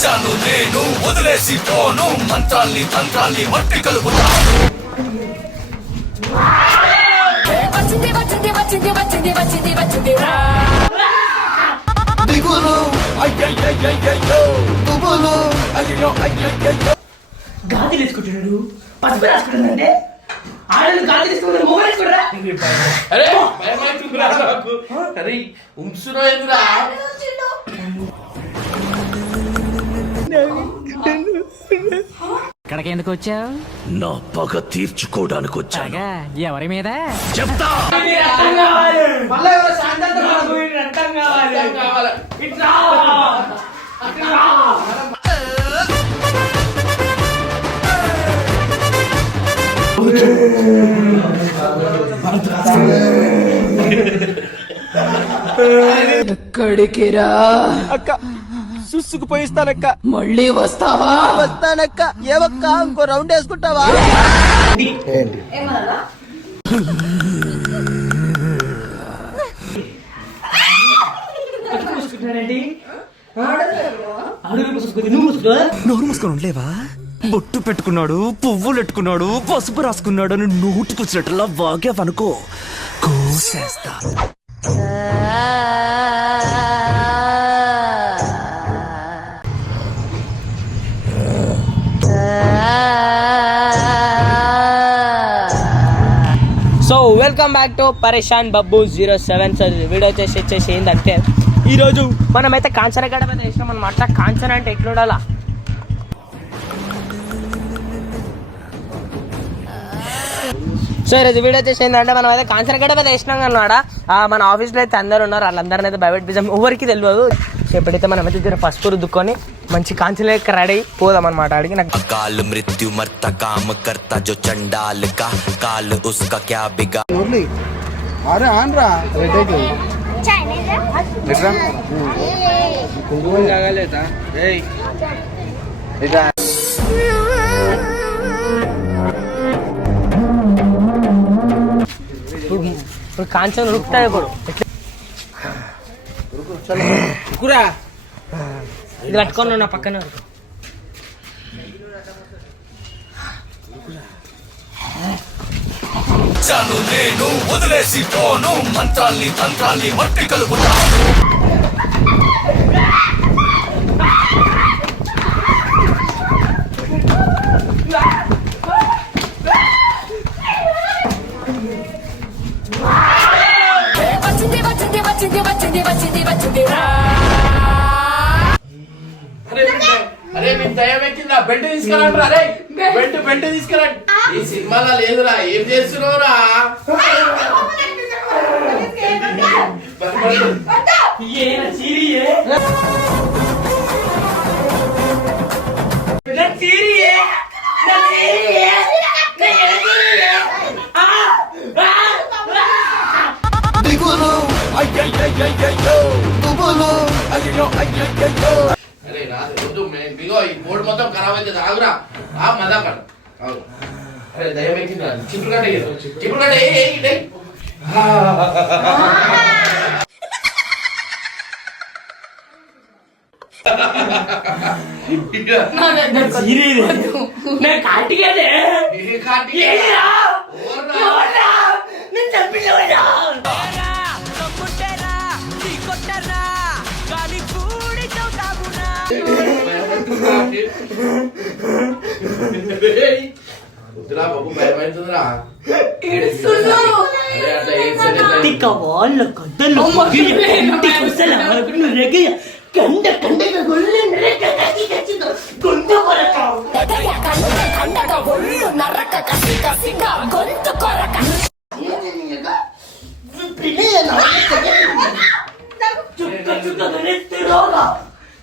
చాలు నేను వదిలేసి పోను మంత్రాల్ని తంత్రాల్ని మట్టి కలుపుతాను వచ్చింది వచ్చింది వచ్చింది వచ్చింది వచ్చింది వచ్చింది రా. దిగులు అయ్యయ్యయ్యయ్యో తుబులు అయ్యో అయ్యయ్యయ్యో. గాజులు వేసుకుంటున్నాడు పసుపు రాసుకుంటున్నాడు ఆడలు అరే నాకు. అరే ఎదురా ఇక్కడికి ఎందుకు వచ్చావు? నా పగ తీర్చుకోవడానికి వచ్చాను. బాగా ఎవరి మీద? చెప్తా! కావాలి. ఇట్లా ఎక్కడికి రా అక్క సుసుకుపోయిస్తానక్క మళ్ళీ వస్తావా వస్తానక్క ఏవక్క ఇంకో రౌండ్ వేసుకుంటావా నువ్వు ఉండలేవా బొట్టు పెట్టుకున్నాడు పువ్వులు పెట్టుకున్నాడు పసుపు రాసుకున్నాడు అని నోటికి వచ్చినట్లా వాగావనుకో కోసేస్తా so welcome back to Pareshan Babbu zero seven sir video చేసి వచ్చేసి ఏంటంటే ఈరోజు మనమైతే కాంచన మీద వేసినాం అనమాట కాంచన అంటే ఎట్లుండాలా సో ఈరోజు వీడియో చేసిందంటే మనం అయితే కాన్సర్ గడ మీద వేసినాం అనమాట మన ఆఫీస్లో అయితే అందరు ఉన్నారు. వాళ్ళందరినీ అయితే బయట పిజాం ఎవరికి తెలియదు. సో ఎప్పుడైతే మనం అయితే ఇద్దరు పసుపు రుద్దుకొని మంచి కాన్సర్ రెడీ పోదాం అనమాట అడిగి నాకు కాలు మృత్యు మర్త కామ కర్త జో చండాల్ కా కాలు ఉస్కా క్యా బిగా అరే ఆన్రా రెడ్ అయితే ఎట్రా కుంకుమ జాగా ఏయ్. ఇదా ఇప్పుడు కాంచన ఉరుకుతాయి ఇప్పుడు. కురా ఇది పట్టుకొని నా పక్కన ఉరుకు. చాలు నేను వదిలేసి పోను మంత్రాల్ని తంత్రాల్ని మట్టి కలుపుతాను. తీసుకురండి అరే బెడ్ బెడ్ తీసుకురండి. ఈ సినిమాలో లేదురా ఏం చేస్తున్నావురా! దిగులు అయ్యయ్యయ్యయ్యో తుబులు అయ్యో అయ్యయ్యయ్యో. ఖరాబ్ అవుతుంది ఆగురా ఆ మదాకడ ఆగు అరే దయ్యం ఎక్కిందా చిప్పుడు కట్ట చిప్పుడు కట్ట ఏ ఏ చీరియే. నా కాటిగానే. ఏరా? ఎవరా? నేను చంపించవయ్యా. వద్దురా బాబు భయమవుతుందిరా అరే వాళ్ళ కథలు ఇంటి కుసల వరకు రెగయ కండ కండగా గొల్లు నరక కసి కసితో గొంతు కొరకావు పెదయ కండ కండగా నరక కసి కసిగా గొంతు కొరక చుక్క చుక్క నెత్తి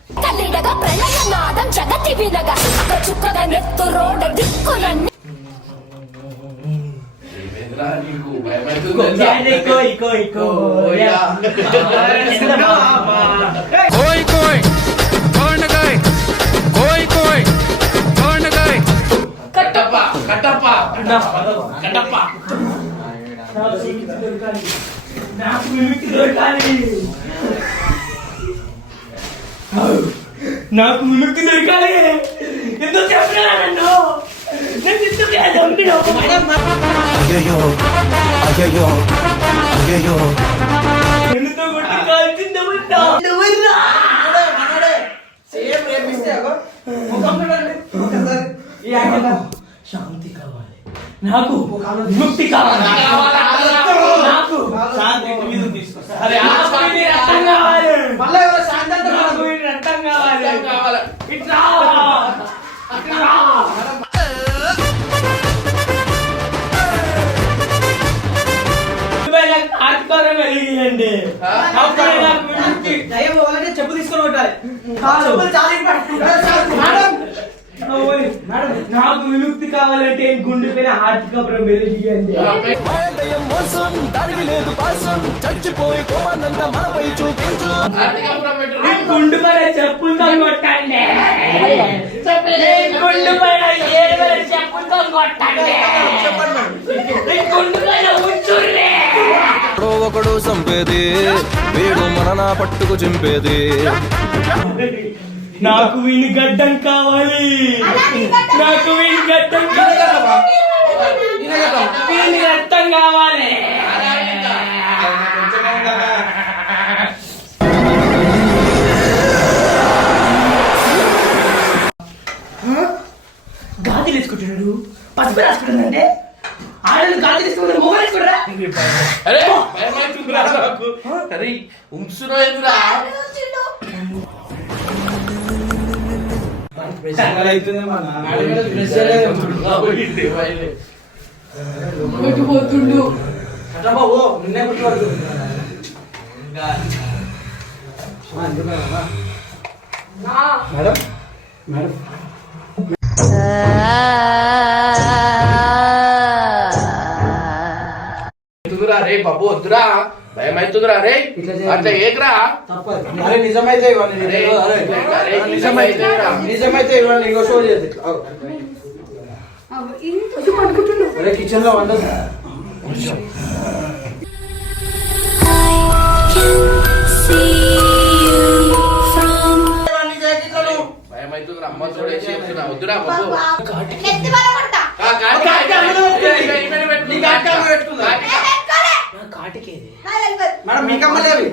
రోగా కలిడగా ప్రళయ నాదం జగతి వినగా అక చుక్కగా నెత్తు రోడ దిక్కులన్నీ కోయి కోయి కోయా కోయ్ కోయ్ కోయ్ కోయ్ కోయ్ కోయ్. కట్టప్ప కట్టప్ప. కట్టప్ప. నాకు విముక్తి దొరకాలి. నాకు విముక్తి దొరకాలి. నాకు విముక్తి దొరకాలి. ఎందుకు చెప్పినా నన్ను? నన్ను ఎందుకు చంపినావు? ఎందుతో కొట్టి కాల్చిందమంటా? నువ్వెర్రా? శాంతి కావాలి. నాకు విముక్తి కావాలి. నాకు శాంతి తీసుకొస్తా అరే, ఆ నాకు శాంతి ఈ రక్తం కావాలి నాకు ఈ రక్తం కావాలి కావాలి ఇట్లా ఇట్లా ఆత్మరం వెలిగియండి చెప్పు తీసుకొని నాకు విముక్తి కావాలంటే గుండె పైన హార్ట్ కబ్రం వెలిగియండి ఆర్థికపురం. ఈ గుండు పైన చెప్పులతో కొట్టండి గుండు పైన ఏడు చెప్పులతో కొట్టండి ఈ గుండు పైన ఉంచుర్రే. ఒకడు సంపేది వీడు మనన పట్టుకు చింపేది. నాకు వీని గడ్డం కావాలి. నాకు వీని గడ్డం కావాలి. వీని రక్తం కావాలి. వేసుకుంటున్నాడు పసుపు రాసుకుంటుందంటే ఆడలు గాజులు వేసుకుంటారు మొగలు వేసుకుంటారా? అరే. అరే ఎందురా పోతుండు అవుతుందిరా రే బాబు వద్దురా. భయం అవుతుందిరా రే అట్లా ఏకరా. అరే నిజమైతే ఇవ్వండి. అరే, అరే, నిజమైతే రా. నిజమైతే ఇవ్వండి. ఇంకో షో చేసి అరే కిచెన్లో వండదు. భయం అవుతుందిరా అమ్మ చూడేసి చెప్తున్నా. వద్దురా బాబు పెట్టుకుందా? నా కాటికేది. నాకు తెలియదు. మేడం మీ కమ్మలేవి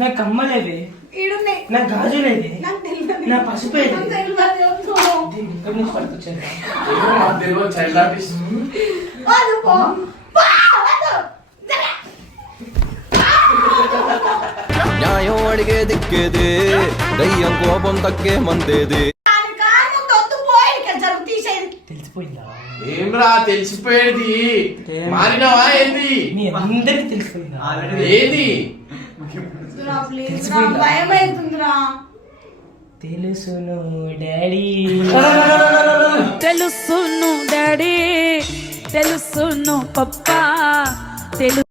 నా కమ్మలేవి ఈడున్నాయి. నా గాజులేది నాకు తెలియదు. నా పసుపేది నాకు తెలియదు దీన్ని ఇక్కడి నుంచి పట్టుకొచ్చాను. ఏమో నాకు తెలియదు, చైల్డ్ ఆర్టిస్ట్. వద్దు పో. పో వద్దు. జర. న్యాయం అడిగే దిక్కేది దయ్యం కోపం తగ్గే మందేది. తెలిసిపోయిందా ఏమ్రా తెలిసిపోయేది? మారినవా ఏంది? మీ అందరికి తెలిసిపోయిందా? ఏది? భయం అవుతుందిరా తెలుసును డాడీ. తెలుసును డాడీ. తెలుసును పప్పా. తెలు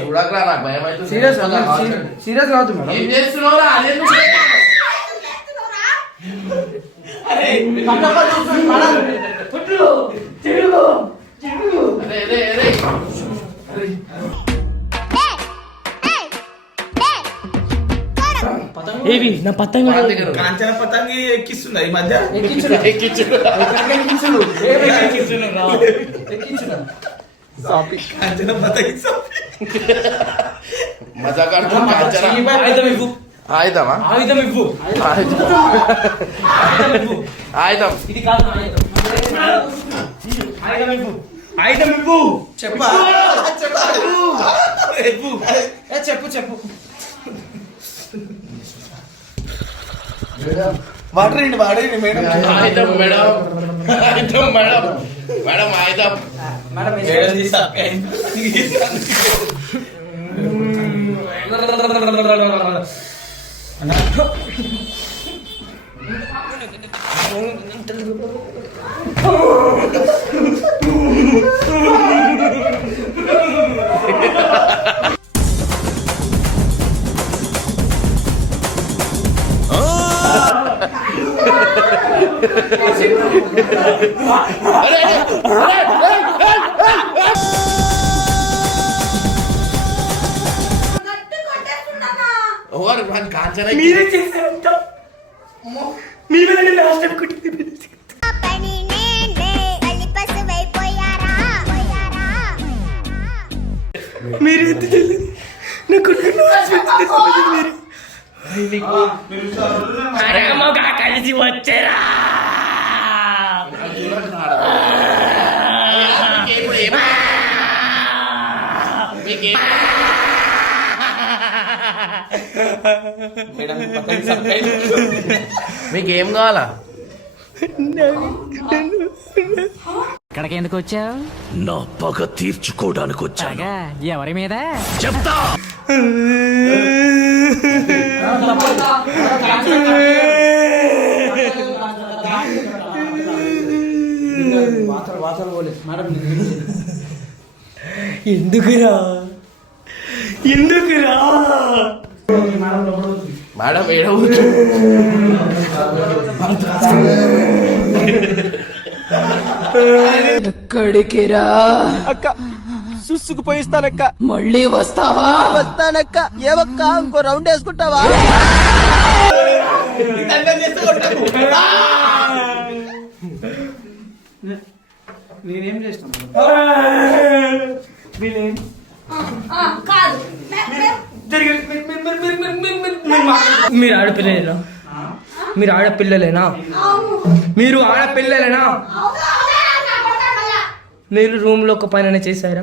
చూడకరా నాకు భయం అవుతుంది సీరియస్ సీరియస్ కాదు ఏం చేస్తున్నావురా? ఏవి? నా పతంగ. కాంచన పతంగి ఎక్కిస్తుందా ఈ మధ్య? ఎక్కించుడు. మజా కాంచనా. ఆయుధం ఇవ్వు ఆయుధమా? ఆయుధం. ఇవ్వు ఆయుధం ఆయుధం ఇవ్వు ఆయుధం ఇది కాదు నా ఆయుధం ఆయుధం ఇవ్వు ఆయుధం ఇవ్వు చెప్పా. ఏ, చెప్పు చెప్పు. వాడరండి వాడరండి మేడం. ఆయుధం మేడం. ఆయుధం madam. Mana mah itu? Mana ఓరు మన కాంచన మీరే చేశారంట మీ వల్ల లాస్ట్ అనుకుంటుంది పని నేనే కలిపసివైపోయారా మీరు ఎంత తెలియదు నా కొడుకు మీరు. అరగమగా కలిసి వచ్చారా ఏం మీకేం కావాలా? ఇక్కడికి ఎందుకు వచ్చావు నా పగ తీర్చుకోవడానికి వచ్చా పగ? ఎవరి మీద? చెప్తా! ఎందుకురా? ఎందుకురా? మేడం ఏడవచ్చు ఎక్కడికిరా? అక్క. సుసుకుపోయిస్తానక్క మళ్ళీ వస్తావా? వస్తానక్క. ఏవక్క ఇంకో రౌండ్ వేసుకుంటావా? నేనేం చేస్తాను నేనేం మీరు ఆడపిల్లలేనా? మీరు ఆడపిల్లలేనా? మీరు ఆడపిల్లలేనా? మీరు రూమ్లో ఒక పైన చేశారా?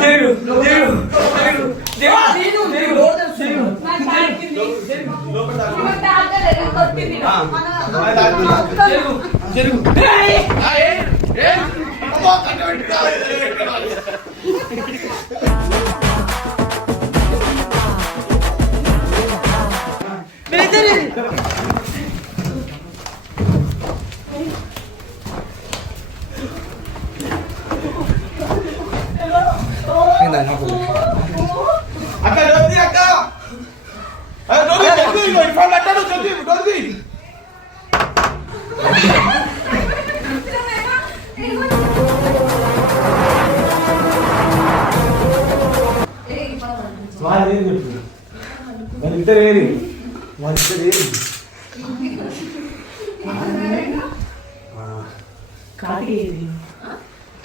జరుగు జరుగు జరుగు జరుగు జరుగు జరుగు జరుగు జరుగు అక్క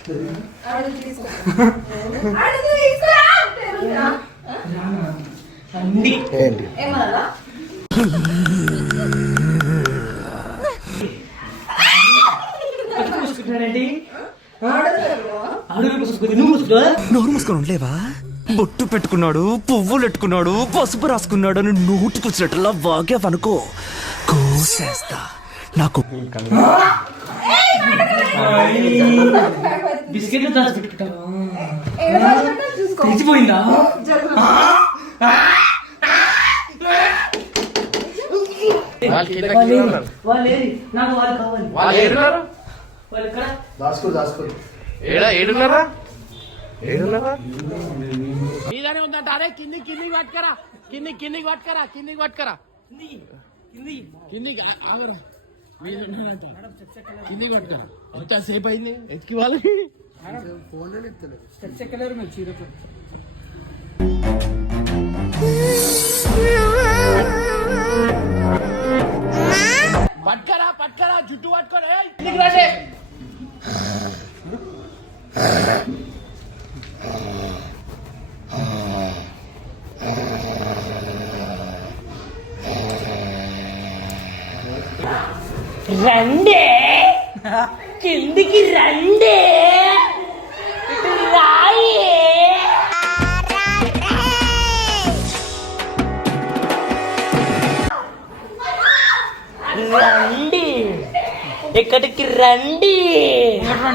నోరు మూసుకొని ఉండలేవా? బొట్టు పెట్టుకున్నాడు పువ్వులు పెట్టుకున్నాడు పసుపు రాసుకున్నాడు అని నోటికొచ్చినట్లా వాగావనుకో కోసేస్తా. నాకు బిస్కెట్లు తెచ్చిపోయిందా. ఉన్నారు. వాళ్ళు ఏరి. నాకు వాళ్ళు కావాలి. వాళ్ళు ఏడున్నారు? వాళ్ళు ఎక్కడ? ఏడా ఏడున్నారా? ఏడున్నారా? మీదనే ఉందంట. అరే కింది కిందికి పట్టుకరా. కింది కిందికి పట్టుకరా కిందికి పట్టుకరా. కిందికి ఆగరా. కిందికి పట్టుకరా. ఎంతసేపు అయింది. ఎత్తికి వాళ్ళకి పట్టుకరా పట్టుకరా జుట్టు పట్టుకోరా ఏయ్, కిందికి రండి రండి! కిందికి రండి!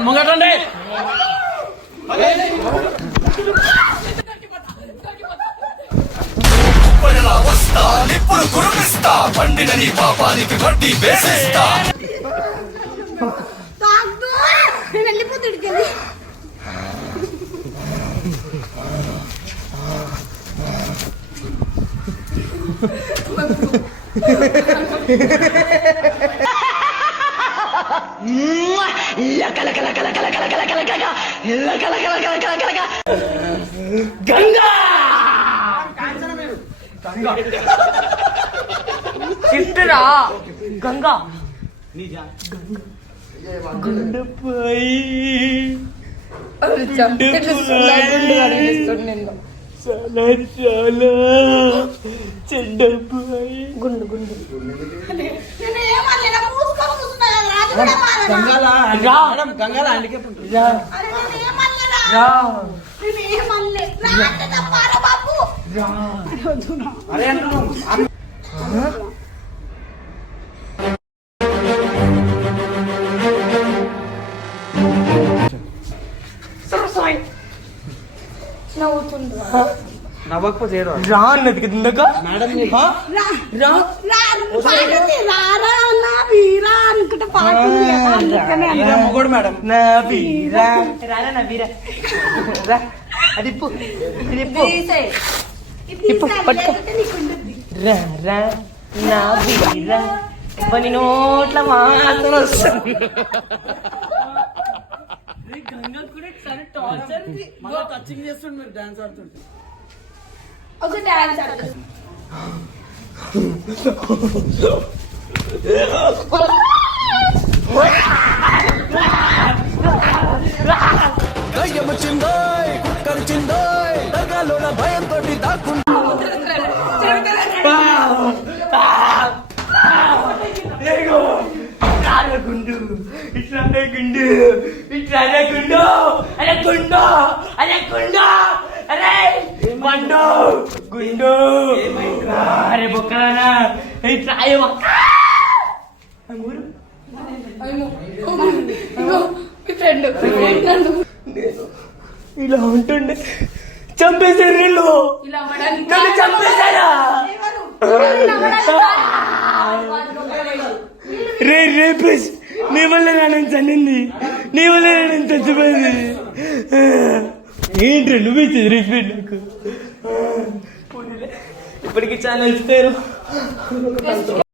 ముంగటండి. ఇప్పుడు కురిపిస్తా పండిన నీ పాపానికి వడ్డీ వేసేస్తా నేను వెళ్ళిపోతుడికెళ్ళి గంగా చిట్టురా గంగా గుండెపై చాలా చాలా చెడ్డపై నేను ఏమన్నా మూసుకొని కూర్చున్నా కదా, రాజు కూడా మారనా? రా గంగాల అందుకే రా అరే నేను ఏమనలేరా? రా నేను ఏమనలే. రా అంటే తప్పారా బాబు? అరే అంటున్నావు నవ్వుతుండ్రా. నవ్వకపోతే ఏడవ రా అన్నది కదా ఇందాక మేడం రా. రా, పాడుంది. వీరా అనుకుంటే పాట ఉంది కదా, అందుకనే అన్నా. మొగోడు మేడం నా వీరా రారా నా వీరా రా అది ఇప్పు ఇది ఇప్పు తీసేయ్. ఇది ఇప్పుడు తీసేయాలి, పట్టుకో. లేకపోతే నీకు ఉండదు. రా రా నా వీరా పని నోట్ల మాత్రం వస్తుంది టచింగ్ చేస్తుండే మీరు డాన్స్ ఆడుతుంటే ఒక డాన్స్. దయ్యము చిందోయ్ కుక్కరిచిందోయ్ దగాలోన భయంతో దాక్కుంటా ఇట్లా గుండు ఇట్లానే గుండు ఇట్లానే గుండు అరే గుండు అరే గుండు అరే మండు గుండు అరే బొక్కనా ఇట్లా అయ్యో మీ ఫ్రెండ్. ఇలా ఉంటుండే. చంపేశారు వీళ్ళు నన్ను చంపేశారా? రే రేపేష్ నీ వల్ల నేను చనింది నీ వల్ల నేను చచ్చిపోయింది. ఏంటి నువ్వు ఇచ్చేది రిపీట్ నాకు. ఇప్పటికి చాలా ఇస్తారు